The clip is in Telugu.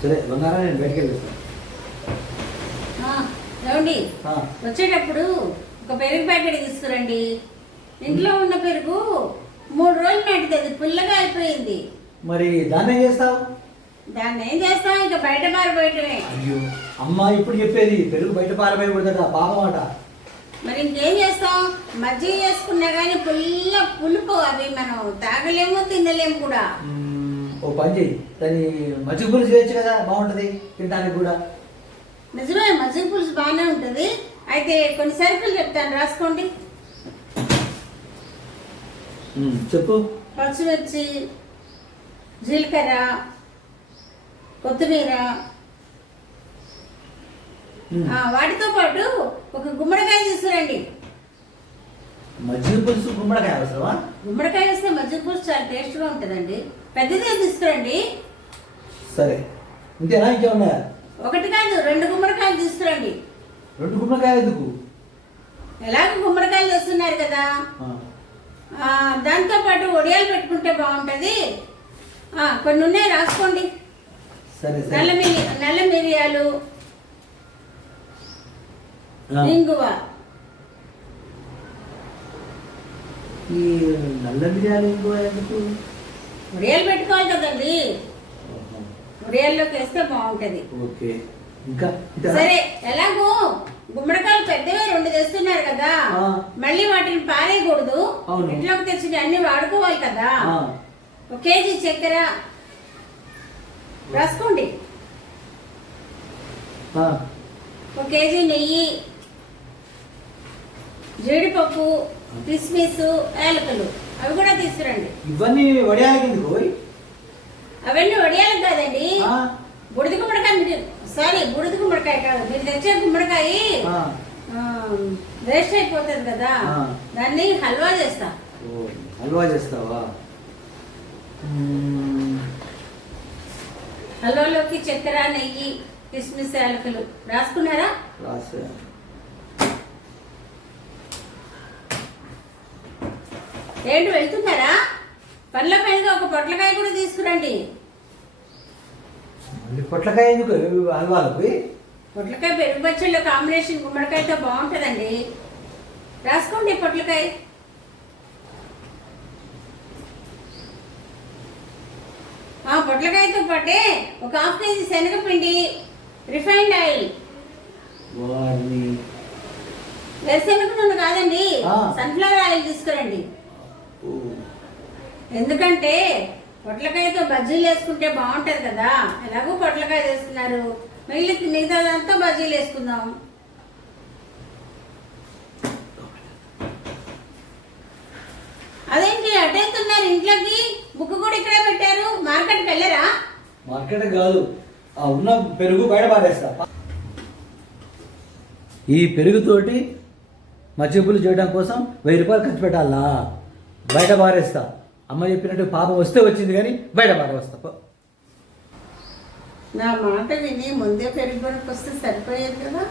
సరే బంగారం నేను బయటికి వెళ్ళిస్తాను ఏమండి? వచ్చేటప్పుడు ఒక పెరుగు ప్యాకెట్ తీసుకురండి. ఇంట్లో ఉన్న పెరుగు మూడు రోజులు నాటిది అది పుల్లగా అయిపోయింది. మరి దాన్ని ఏం చేస్తావు? దాన్ని ఏం చేస్తాం? ఇక బయట పారిపోయటమే అయ్యో అమ్మ ఇప్పుడు చెప్పేది పెరుగు బయట పారబోయకూడదట పాపం అట. మరి ఇంకేం చేస్తాం? మజ్జిగ చేసుకున్నా కానీ పుల్ల పులుపు అవి మనం తాగలేము తినలేము కూడా. ఓ పని చెయ్యి. దాన్ని మజ్జిగ పులుసు చేయొచ్చు కదా బాగుంటది తినడానికి కూడా. నిజమే మజ్జిగ పులుసు బాగానే ఉంటుంది. అయితే కొన్ని సరుకులు చెప్తాను రాసుకోండి. చెప్పు. పచ్చిమిర్చి జీలకర్ర కొత్తిమీర. వాటితో పాటు ఒక గుమ్మడికాయ తీసుకురండి. మజ్జిగ పులుసు గుమ్మడికాయ అవసరమా? గుమ్మడికాయ వేస్తే మజ్జిగ పులుసు చాలా టేస్ట్గా ఉంటుందండి. పెద్దదే తీసుకురండి? సరే. ఇంతేనా? ఇంకేమన్నా ఒకటి కాదు రెండు గుమ్మడికాయలు తీసుకురండి. రెండు గుమ్మడికాయలు ఎందుకు? ఎలాగో గుమ్మడికాయలు వస్తున్నారు కదా. ఆ, దాంతో పాటు వడియాలు పెట్టుకుంటే బాగుంటుంది. ఆ, కొన్ని ఉన్నాయి రాసుకోండి. సరే. నల్ల మిరి నల్ల మిరియాలు ఆ, ఇంగువ. ఈ నల్ల బిర్యానీ ఇంకో ఎందుకు? వడియాలు పెట్టుకోవాలి కదండి. ఓహో, వడియాల్లోకి వేస్తే బాగుంటది. ఓకే. ఇంకా? సరే ఎలాగో గుమ్మడికాయలు పెద్దవి రెండు తెస్తున్నారు కదా. మళ్ళీ వాటిని పారేయకూడదు. ఇంట్లోకి తెచ్చి అన్ని వాడుకోవాలి కదా. ఒక కేజీ చక్కెర. రాసుకోండి. ఒక కేజీ నెయ్యి. జీడిపప్పు కిస్మిస్ యాలకులు. అవి కూడా తీసుకురండి. ఇవన్నీ వడియాలకి ఓయ్? అవన్నీ వడియాలకు కాదండి. బుడిది గుమ్మడికాయ మీరు సారీ బుడిది గుమ్మడికాయ కాదు. మీరు తెచ్చే గుమ్మడికాయ వేస్ట్ అయిపోతుంది కదా. దాన్ని హల్వా చేస్తా. హల్వా చేస్తావా? హల్వాలోకి చక్కెర నెయ్యి కిస్మిస్ యాలకులు. రాసుకున్నారా? రాసా. ఏంటి వెళ్తున్నారా? పళ్ళ పైగా ఒక పొట్లకాయ కూడా తీసుకురండి. పొట్లకాయ ఎందుకు? హల్వాలకు పొట్లకాయ పెరుగు పచ్చళ్ళ కాంబినేషన్ గుమ్మడికాయతో బాగుంటుందండి. రాసుకోండి పొట్లకాయ. ఆ పొట్లకాయతో పాటే ఒక హాఫ్ కేజీ శనగపిండి రిఫైన్డ్ ఆయిల్ వేరుశనగ నూనె కాదండి. సన్ఫ్లవర్ ఆయిల్ తీసుకురండి. ఎందుకంటే పొట్లకాయతో బజ్జీలు వేసుకుంటే బాగుంటుంది కదా. ఎలాగో పొట్లకాయ వేస్తున్నారు. మిగిలిన మిగతాదంతా బజ్జీలు వేసుకుందాం. అదేంటి అటెళ్తున్నారు ఇంట్లోకి? బుక్ కూడా ఇక్కడే పెట్టారు. మార్కెట్కి వెళ్ళరా? మార్కెట్ కాదు. ఆ ఉన్న పెరుగు బయట పారేస్తా. ఈ పెరుగుతోటి మచ్చిపులు చేయడం కోసం వెయ్యి రూపాయలు ఖర్చు పెట్టాలా? బయట పారేస్తా. అమ్మ చెప్పినట్టు పాపం వస్తే వచ్చింది కానీ బయట పారేస్తా వస్తా నా మాట విని ముందే పెరుగు వస్తే సరిపోయేది కదా?